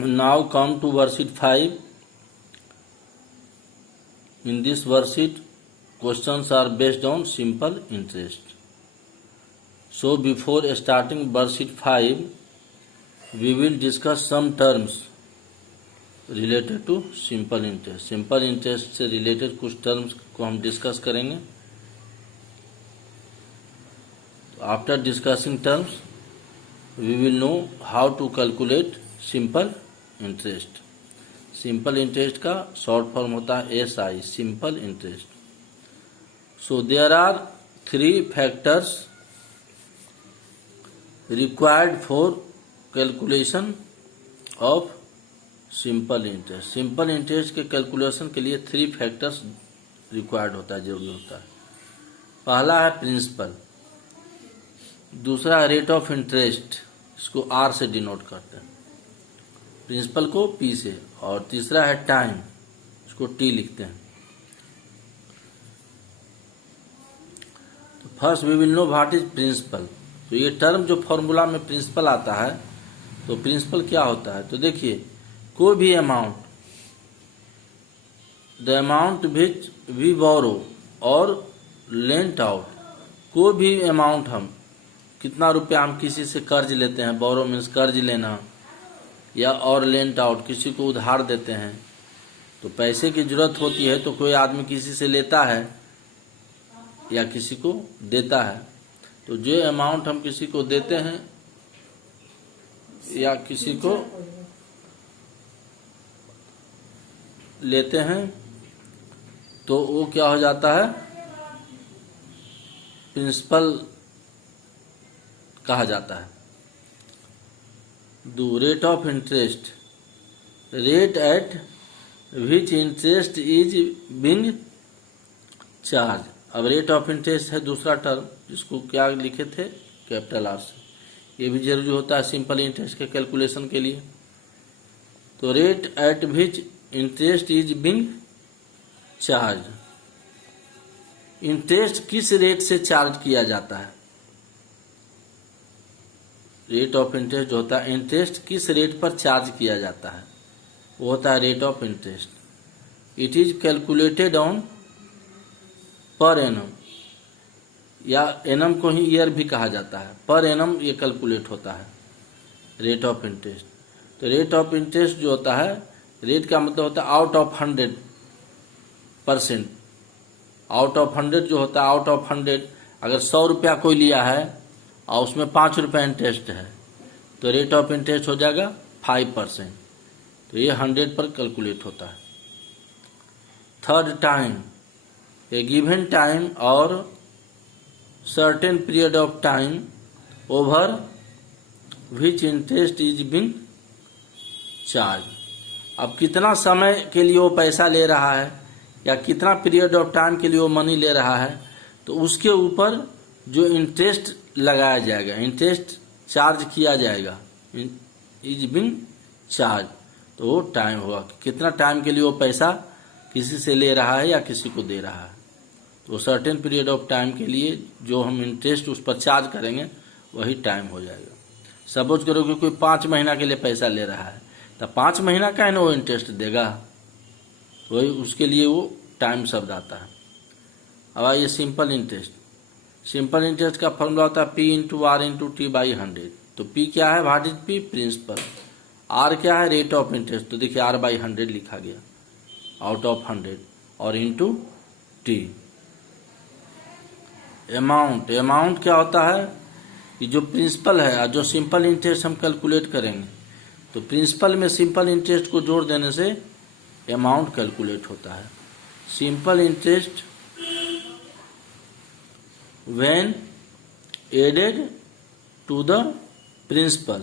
Now come to worksheet 5. In this worksheet, questions are based on simple interest. So before starting worksheet 5, we will discuss some terms related to simple interest. Simple interest से related कुछ terms को हम discuss करेंगे. After discussing terms, we will know how to calculate simple interest. Simple interest का short form होता है SI, simple interest. So there are 3 factors required for calculation of simple interest. Simple interest के calculation के लिए 3 factors required होता है, जरूरी होता है. पहला है प्रिंसिपल, दूसरा है रेट ऑफ इंटरेस्ट, इसको R से डिनोट करते हैं, प्रिंसिपल को P से, और तीसरा है टाइम, इसको T लिखते हैं. तो first we will know what is principal. तो ये टर्म जो फॉर्मूला में प्रिंसिपल आता है, तो प्रिंसिपल क्या होता है, तो देखिए कोई भी amount, the amount which we borrow और लेंट आउट, कोई भी अमाउंट, हम कितना रुपया हम किसी से कर्ज लेते हैं, बोरो मीन्स कर्ज लेना, या और लेंट आउट किसी को उधार देते हैं. तो पैसे की जरूरत होती है तो कोई आदमी किसी से लेता है या किसी को देता है. तो जो अमाउंट हम किसी को देते हैं या किसी को लेते हैं, तो वो क्या हो जाता है, प्रिंसिपल कहा जाता है. The rate of interest, rate at which interest is being charge. अब रेट ऑफ इंटरेस्ट है दूसरा टर्म, जिसको क्या लिखे थे, कैपिटल आर से. ये भी जरूरी होता है सिंपल इंटरेस्ट के कैलकुलेशन के लिए. तो rate at which interest is being charge, interest किस रेट से चार्ज किया जाता है. रेट ऑफ इंटरेस्ट जो होता है, इंटरेस्ट किस रेट पर चार्ज किया जाता है, वो होता है rate of interest. It is calculated on per annum, या एनम को ही ईयर भी कहा जाता है, पर एनम ये कैलकुलेट होता है रेट ऑफ इंटरेस्ट. तो रेट ऑफ इंटरेस्ट जो होता है, रेट का मतलब होता है आउट ऑफ 100%. आउट ऑफ 100 जो होता है, आउट ऑफ 100, अगर 100 रुपया कोई लिया है और उसमें 5 रुपया इंटरेस्ट है, तो रेट ऑफ इंटरेस्ट हो जाएगा 5%. तो ये 100 पर कैलकुलेट होता है. थर्ड टाइम, ए गिवन टाइम और certain period of time over which interest is being charge. अब कितना समय के लिए वो पैसा ले रहा है या कितना पीरियड ऑफ टाइम के लिए वो मनी ले रहा है, तो उसके ऊपर जो इंटरेस्ट लगाया जाएगा, इंटरेस्ट चार्ज किया जाएगा, इज बीइंग चार्ज. तो वो टाइम हुआ, कितना टाइम के लिए वो पैसा किसी से ले रहा है या किसी को दे रहा है. तो सर्टेन पीरियड ऑफ टाइम के लिए जो हम इंटरेस्ट उस पर चार्ज करेंगे वही टाइम हो जाएगा. सपोज करो कि कोई 5 महीना के लिए पैसा ले रहा है, तो 5 महीना का है ना वो इंटरेस्ट देगा, वही उसके लिए वो टाइम शब्द आता है. अब आइए सिंपल इंटरेस्ट. सिंपल इंटरेस्ट का फॉर्मूला होता है P into R into T by 100. तो P क्या है, what is P, principal. R क्या है, रेट ऑफ इंटरेस्ट. तो देखिए R बाई 100 लिखा गया, आउट ऑफ 100, और इंटू T. अमाउंट, अमाउंट क्या होता है कि जो प्रिंसिपल है और जो सिंपल इंटरेस्ट हम कैलकुलेट करेंगे, तो प्रिंसिपल में सिंपल इंटरेस्ट को जोड़ देने से अमाउंट कैलकुलेट होता है. Simple interest when added to the principal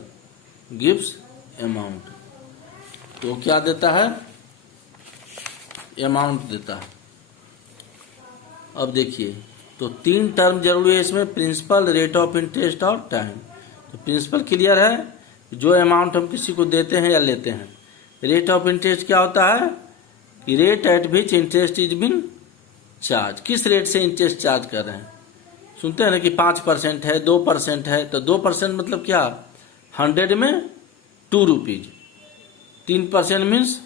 gives amount. तो क्या देता है, अमाउंट देता है. अब देखिए, तो 3 टर्म जरूरी है इसमें, प्रिंसिपल, रेट ऑफ इंटरेस्ट और टाइम. तो प्रिंसिपल क्लियर है, जो अमाउंट हम किसी को देते हैं या लेते हैं. रेट ऑफ इंटरेस्ट क्या होता है कि rate at which interest is being charge, किस रेट से इंटरेस्ट चार्ज कर रहे हैं. सुनते हैं ना कि 5% है, 2% है, तो 2% मतलब क्या, 100 में 2 रुपीज. 3% मीन्स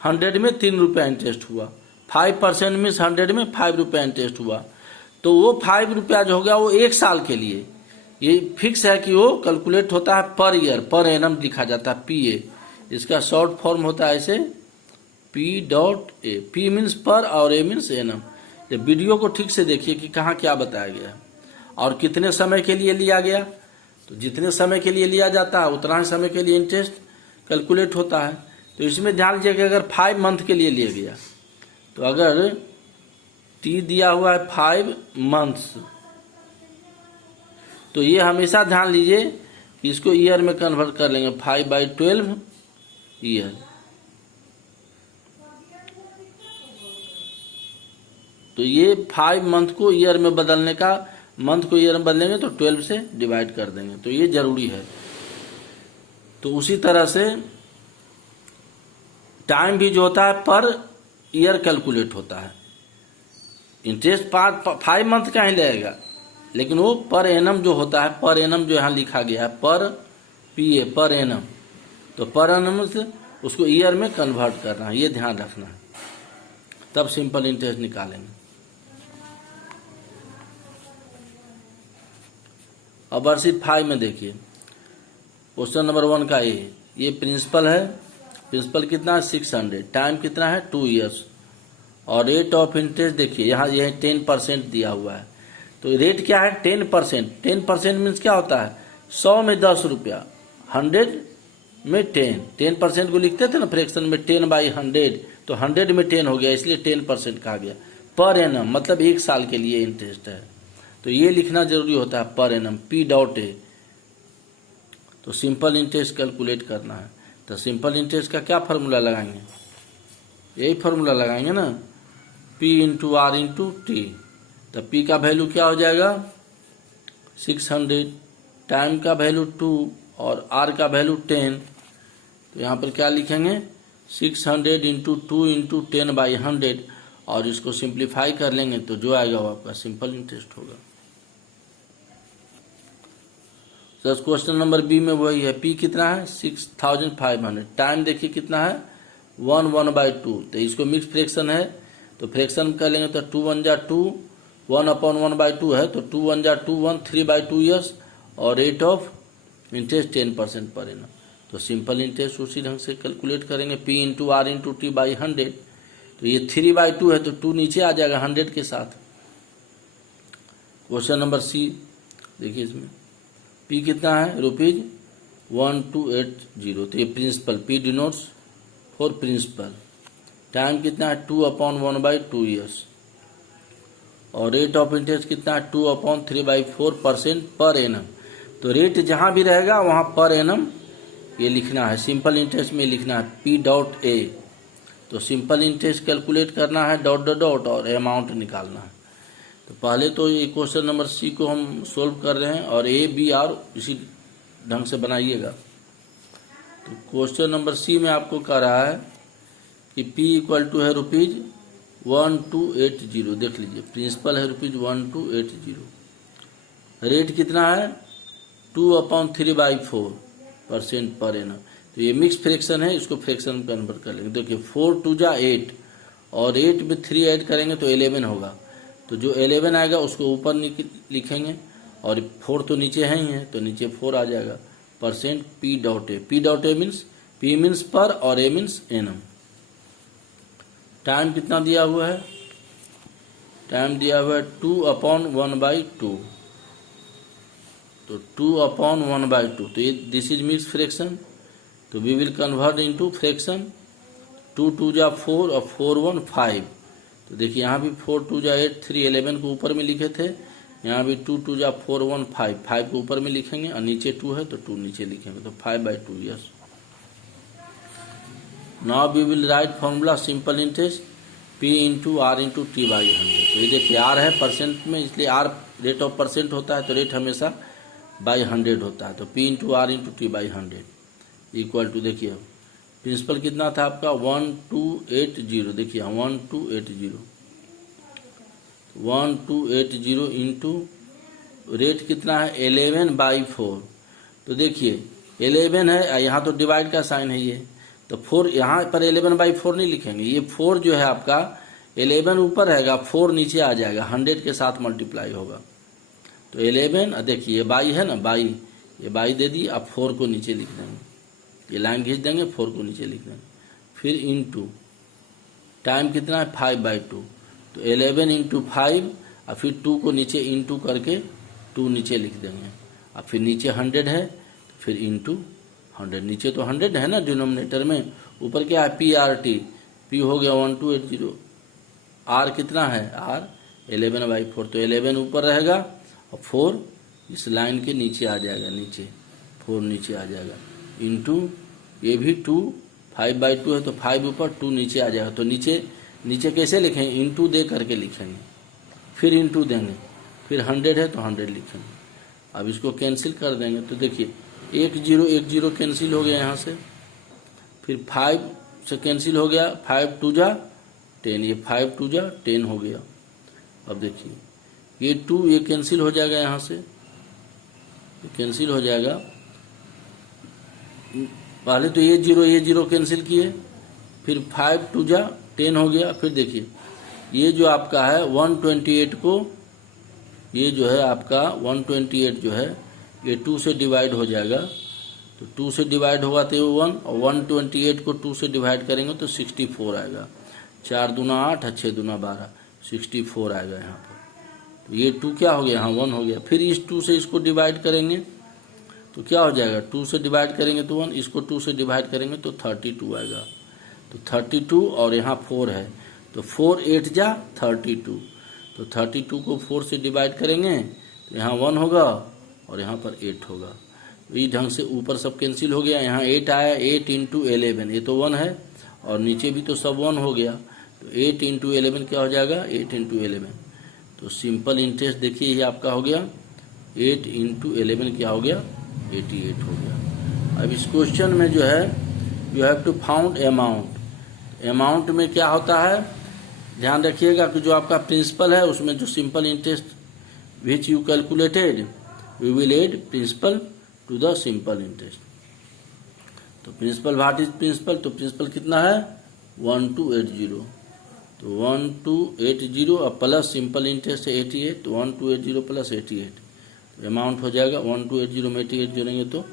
100 में 3 रुपया इंटरेस्ट हुआ, 5% मीन्स 100 में 5 रुपया इंटरेस्ट हुआ। तो वो 5 रुपया जो हो गया वो 1 साल के लिए, ये फिक्स है कि वो कैलकुलेट होता है पर ईयर, पर एनम लिखा जाता है PA। इसका शॉर्ट फॉर्म होता है ऐसे P.A। P मीन्स पर और A मीन्स एनम। ये वीडियो को ठीक से देखिए कि कहाँ क्या बताया गया है और कितने समय के लिए लिया गया। तो जितने समय के लिए लिया जाता है उतना ही समय के लिए इंटरेस्ट कैलकुलेट होता है। तो इसमें ध्यान दीजिए कि अगर 5 मंथ के लिए लिया गया, तो अगर T दिया हुआ है 5 मंथ्स, तो ये हमेशा ध्यान लीजिए कि इसको ईयर में कन्वर्ट कर लेंगे, 5/12 ईयर। तो ये 5 मंथ को ईयर में बदलने का, मंथ को ईयर में बदलेंगे तो 12 से डिवाइड कर देंगे, तो ये जरूरी है। तो उसी तरह से टाइम भी जो होता है पर ईयर कैलकुलेट होता है। इंटरेस्ट 5 मंथ का ही लगेगा, लेकिन वो पर एनम जो होता है, पर एनम जो यहाँ लिखा गया है पर PA पर एनम, तो पर एनम से उसको ईयर में कन्वर्ट करना है, ये ध्यान रखना है, तब सिंपल इंटरेस्ट निकालेंगे। अब वर्कशीट 5 में देखिए क्वेश्चन नंबर 1 का ये प्रिंसिपल है। प्रिंसिपल कितना है 600, टाइम कितना है 2 इयर्स, और रेट ऑफ इंटरेस्ट देखिए यहाँ ये 10% दिया हुआ है। तो रेट क्या है 10%। 10% मीन्स क्या होता है 100 में 10 रुपया, 100 में 10। 10% को लिखते थे ना फ्रैक्शन में 10/100, तो 100 में 10 हो गया, इसलिए 10% कहा गया। पर एनम मतलब 1 साल के लिए इंटरेस्ट है, तो ये लिखना जरूरी होता है पर एनम P.A। तो सिंपल इंटरेस्ट कैलकुलेट करना है, तो सिंपल इंटरेस्ट का क्या फार्मूला लगाएंगे, यही फार्मूला लगाएंगे ना, P/R/T। तो P का वैल्यू क्या हो जाएगा 600, टाइम का वैल्यू 2 और R का वैल्यू 10। तो यहाँ पर क्या लिखेंगे 600 × 2 × 10/100, और इसको सिंप्लीफाई कर लेंगे तो जो आएगा वो आपका सिंपल इंटरेस्ट होगा। तो क्वेश्चन नंबर B में वही है, P कितना है 6500, टाइम देखिए कितना है 1/2। तो इसको मिक्स फ्रैक्शन है तो फ्रैक्शन कर लेंगे तो 2 1 जा 2, 1/1/2 है तो 2 1 जा 2 1, 3/2 ईयर्स, और rate of interest 10% per annum. तो सिंपल इंटरेस्ट उसी ढंग से कैलकुलेट करेंगे P/R/T/100। तो ये 3/2 है तो 2 नीचे आ जाएगा 100 के साथ। क्वेश्चन नंबर C देखिए, इसमें P कितना है ₹1280। तो ये principal P denotes for principal. Time कितना है 2/1/2 ईयर्स, और रेट ऑफ इंटरेस्ट कितना है 2/3/4% पर एनम। तो रेट जहां भी रहेगा वहां पर एनम ये लिखना है, सिंपल इंटरेस्ट में लिखना है P.A। तो सिंपल इंटरेस्ट कैलकुलेट करना है डॉट डॉट डॉट और अमाउंट निकालना है। तो पहले तो ये क्वेश्चन नंबर C को हम सोल्व कर रहे हैं, और A-B-R इसी ढंग से बनाइएगा। तो क्वेश्चन नंबर C में आपको कह रहा है कि P = है ₹1280। देख लीजिए प्रिंसिपल है ₹1280, रेट कितना है 2/3/4% पर एनम। तो ये मिक्स फ्रैक्शन है, इसको फ्रैक्शन में कन्वर्ट कर लेंगे। देखिए 4 2 जा 8, और 8 में 3 ऐड करेंगे तो 11 होगा। तो जो 11 आएगा उसको ऊपर लिखेंगे, और 4 तो नीचे है ही है तो नीचे 4 आ जाएगा, percent P.A। P.A means P means पर और A मीन्स एनम। टाइम कितना दिया हुआ है, टाइम दिया हुआ है 2/1/2। तो 2/1/2, तो ये दिस इज मिक्स फ्रैक्शन, तो we will convert into fraction. 2 2 जा 4 और 4 1 5। तो देखिए यहाँ भी 4 2 जा 8, 3 11 को ऊपर में लिखे थे, यहाँ भी 2 2 जा 4 1 5, 5 को ऊपर में लिखेंगे और नीचे 2 है तो 2 नीचे लिखेंगे, तो 5/2 years. Now we will write formula simple interest P/R/T/100। तो ये देखिए R है परसेंट में, इसलिए R रेट ऑफ परसेंट होता है, तो रेट हमेशा /100 होता है। तो P/R/T/100 इक्वल टू, देखिए प्रिंसिपल कितना था आपका 1280। देखिए 1280 इंटू रेट कितना है 11/4। तो देखिए 11 है, यहाँ तो डिवाइड का साइन है ये, तो 4 यहाँ पर 11/4 नहीं लिखेंगे, ये 4 जो है आपका 11 ऊपर रहेगा, 4 नीचे आ जाएगा, 100 के साथ मल्टीप्लाई होगा। तो 11 देखिए ये बाई है ना, बाई, ये बाई दे दी, अब 4 को नीचे लिख देंगे, ये लाइन खींच देंगे, 4 को नीचे लिख देंगे, फिर इंटू टाइम कितना है 5/2, तो 11 इंटू 5 और फिर 2 को नीचे इंटू करके 2 नीचे लिख देंगे, और फिर नीचे 100 है, फिर इंटू 100, नीचे तो 100 है ना डिनोमिनेटर में, ऊपर क्या है PRT, P हो गया 1280, R कितना है R 11/4, तो 11 ऊपर रहेगा और 4 इस लाइन के नीचे आ जाएगा, नीचे 4 नीचे आ जाएगा, इंटू ये भी 2 5/2 है तो 5 ऊपर 2 नीचे आ जाएगा, तो नीचे कैसे लिखेंगे, इंटू दे करके लिखेंगे, फिर इंटू देंगे, फिर 100 है तो 100 लिखेंगे। अब इसको कैंसिल कर देंगे, तो देखिए 1 0 कैंसिल हो गया यहाँ से, फिर 5 से कैंसिल हो गया, 5 2 जा 10, ये 5 2 जा 10 हो गया। अब देखिए ये 2 ये कैंसिल हो जाएगा, यहाँ से कैंसिल हो जाएगा, पहले तो ये 0 कैंसिल किए, फिर 5 2 जा 10 हो गया, फिर देखिए ये जो आपका है 128 को, ये जो है आपका 128 जो है ये 2 से डिवाइड हो जाएगा, तो 2 से डिवाइड होगा तो 1, और 128 को 2 से डिवाइड करेंगे तो 64 आएगा, 4 दूना 8 6 दूना 12, 64 आएगा यहाँ पर। तो ये 2 क्या हो गया, यहाँ 1 हो गया, फिर इस 2 से इसको डिवाइड करेंगे तो क्या हो जाएगा, 2 से डिवाइड करेंगे तो 1, इसको 2 से डिवाइड करेंगे तो 32 आएगा, तो 32 और यहाँ 4 है, तो 4 8 जा 32, तो 32 को 4 से डिवाइड करेंगे तो यहाँ 1 होगा और यहाँ पर 8 होगा। तो इस ढंग से ऊपर सब कैंसिल हो गया, यहाँ 8 आया, 8 इंटू 11, ये तो 1 है और नीचे भी तो सब 1 हो गया, तो 8 इंटू 11 क्या हो जाएगा, 8 इंटू 11, तो सिंपल इंटरेस्ट देखिए ये आपका हो गया 8 इंटू 11 क्या हो गया 88 हो गया। अब इस क्वेश्चन में जो है you have to found amount, amount में क्या होता है ध्यान रखिएगा कि जो आपका प्रिंसिपल है उसमें जो simple interest which you calculated we will add principal to the simple interest. तो प्रिंसिपल व्हाट इज प्रिंसिपल, तो प्रिंसिपल कितना है 1280, तो 1280 और प्लस सिंपल इंटरेस्ट है 88, तो 1280 प्लस 88, तो अमाउंट हो जाएगा 1280 में 88 जोड़ेंगे तो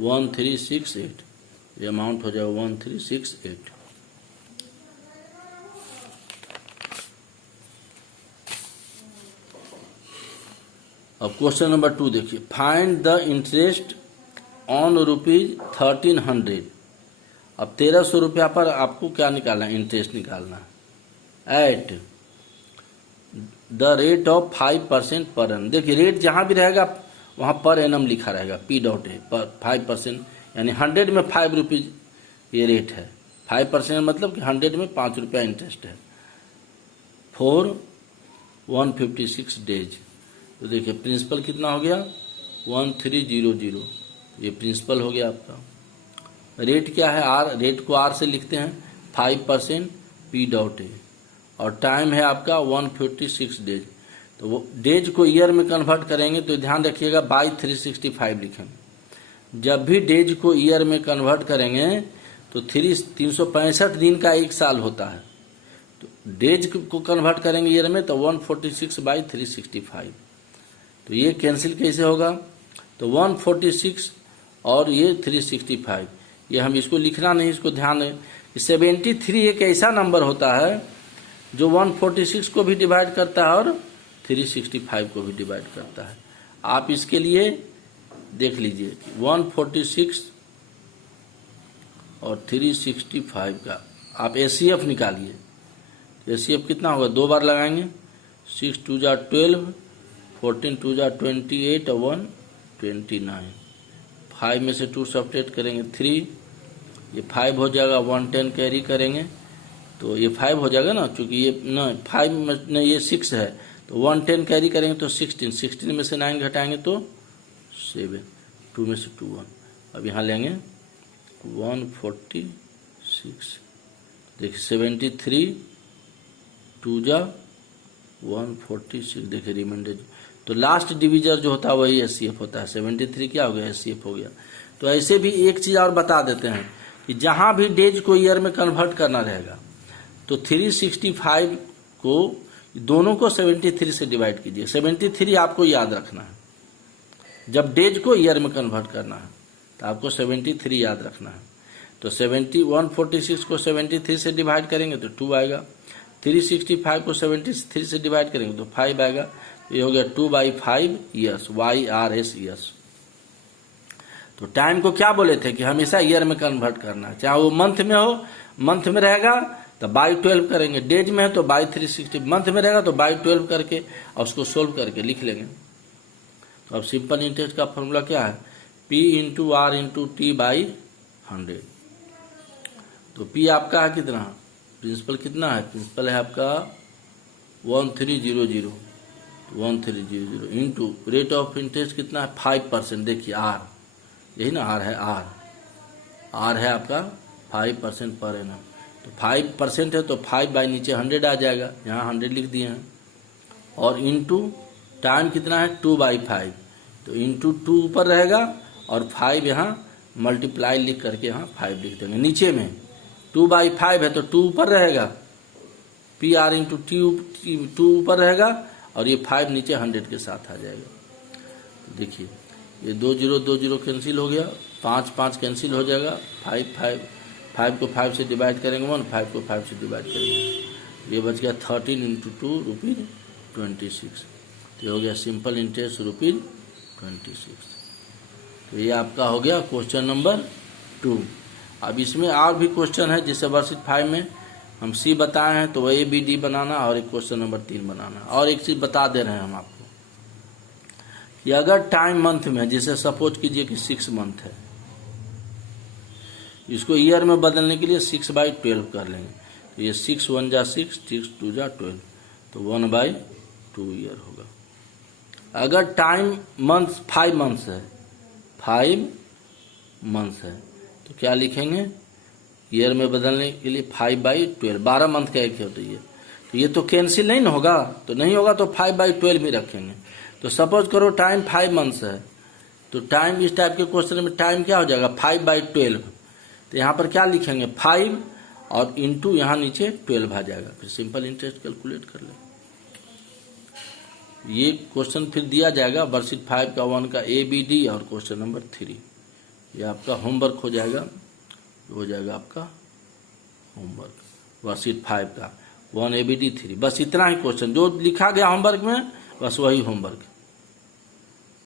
1368, ये अमाउंट हो जाएगा 1368। अब क्वेश्चन नंबर 2 देखिए, फाइंड द इंटरेस्ट ऑन ₹1300। अब 1300 रुपया पर आपको क्या निकालना है, इंटरेस्ट निकालना है at the rate of 5% per annum. देखिए रेट जहां भी रहेगा वहां पर एनम लिखा रहेगा, P.A पर 5%, यानी 100 में 5 रुपीज ये रेट है, 5% मतलब कि 100 में 5 रुपया इंटरेस्ट है फॉर 156 डेज। तो देखिए प्रिंसिपल कितना हो गया 1300, ये प्रिंसिपल हो गया आपका। रेट क्या है R, रेट को R से लिखते हैं 5% P.A और टाइम है आपका 156 डेज। तो वो डेज को ईयर में कन्वर्ट करेंगे तो ध्यान रखिएगा बाई 365 लिखेंगे। जब भी डेज को ईयर में कन्वर्ट करेंगे तो 365 दिन का एक साल होता है, तो डेज को कन्वर्ट करेंगे ईयर में तो 146/365, तो ये कैंसिल कैसे होगा, तो 146 और ये 365, ये हम इसको लिखना नहीं, इसको ध्यान है। 73 एक ऐसा नंबर होता है जो 146 को भी डिवाइड करता है और 365 को भी डिवाइड करता है। आप इसके लिए देख लीजिए 146 और 365 का आप ACF निकालिए, ACF कितना होगा, 2 बार लगाएंगे, 6 2 जा 12, 14 2 जा 28 और 129, 5 में से 2 सब्ट्रैक्ट करेंगे 3, ये 5 हो जाएगा, 110 कैरी करेंगे तो ये 5 हो जाएगा ना, चूंकि ये ना 5 में नहीं ये 6 है तो 110 कैरी करेंगे तो 16 में से 9 घटाएंगे तो 7, 2 में से 2 1। अब यहाँ लेंगे 146, देखिए 73 2 जा 146, देखिए रिमाइंडर, तो लास्ट डिविजर जो होता है वही ACF होता है। 73 क्या हो गया, ACF हो गया। तो ऐसे भी एक चीज़ और बता देते हैं कि जहां भी डेज को ईयर में कन्वर्ट करना रहेगा तो 365 को दोनों को 73 से डिवाइड कीजिए। 73 आपको याद रखना है। जब डेज को ईयर में कन्वर्ट करना है तो आपको 73 याद रखना है। तो 146 को 73 से डिवाइड करेंगे तो 2 आएगा। 365 को 73 से डिवाइड करेंगे तो 5 आएगा। ये हो गया 2/5 ईयर्स, YRS ईयर्स। तो टाइम को क्या बोले थे कि हमेशा ईयर में कन्वर्ट करना है, चाहे वो मंथ में हो, मंथ में रहेगा तो बाई 12 करेंगे, डेज में है तो बाई 360, मंथ में रहेगा तो बाई 12 करके और उसको सोल्व करके लिख लेंगे। तो अब सिंपल इंटरेस्ट का फॉर्मूला क्या है, P into R into T by 100। तो P आपका है कितना, प्रिंसिपल कितना है, प्रिंसिपल है आपका 1300, 1300 इंटू रेट ऑफ इंटरेस्ट कितना है 5%। देखिए R, यही ना R है, R है आपका 5% पर एनम। तो 5% है तो 5 बाई नीचे 100 आ जाएगा, यहाँ 100 लिख दिए हैं। और इंटू टाइम कितना है 2/5, तो इंटू 2 ऊपर रहेगा और 5 यहाँ मल्टीप्लाई लिख करके यहाँ 5 लिख देंगे। नीचे में 2/5 है तो 2 ऊपर रहेगा, PR इंटू T2 ऊपर रहेगा और ये 5 नीचे 100 के साथ आ जाएगा। देखिए ये 2 0 कैंसिल हो गया, 5 5 कैंसिल हो जाएगा, 5 को 5 से डिवाइड करेंगे 1, 5 को 5 से डिवाइड करेंगे, ये बच गया 13 इंटू 2 रुपीज 26। तो हो गया सिंपल इंटरेस्ट रुपीज 26। तो ये आपका हो गया क्वेश्चन नंबर 2। अब इसमें और भी क्वेश्चन है, जैसे वर्कशीट 5 में हम C बताए हैं तो ABD बनाना और एक क्वेश्चन नंबर 3 बनाना। और एक चीज बता दे रहे हैं हम आपको कि अगर टाइम मंथ में है, जैसे सपोज कीजिए कि 6 मंथ है, इसको ईयर में बदलने के लिए 6/12 कर लेंगे। तो ये 6 1 जा 6, 6 2 जा 12, तो 1/2 ईयर होगा। अगर टाइम मंथ 5 मंथ्स है, 5 मंथ्स है, तो क्या लिखेंगे, ईयर में बदलने के लिए 5/12, 12 मंथ का एक होता है। तो ये तो कैंसिल नहीं होगा, तो नहीं होगा तो 5/12 ही रखेंगे। तो सपोज करो टाइम 5 मंथ्स है, तो टाइम इस टाइप के क्वेश्चन में टाइम क्या हो जाएगा 5/12। तो यहाँ पर क्या लिखेंगे 5 और इंटू यहाँ नीचे 12 आ जाएगा, फिर सिंपल इंटरेस्ट कैलकुलेट कर ले। ये क्वेश्चन फिर दिया जाएगा वर्कशीट 5 का 1 का ABD और क्वेश्चन नंबर 3। ये आपका होमवर्क हो जाएगा आपका होमवर्क वर्कशीट 5 का 1 ABD 3। बस इतना ही क्वेश्चन जो लिखा गया होमवर्क में, बस वही होमवर्क।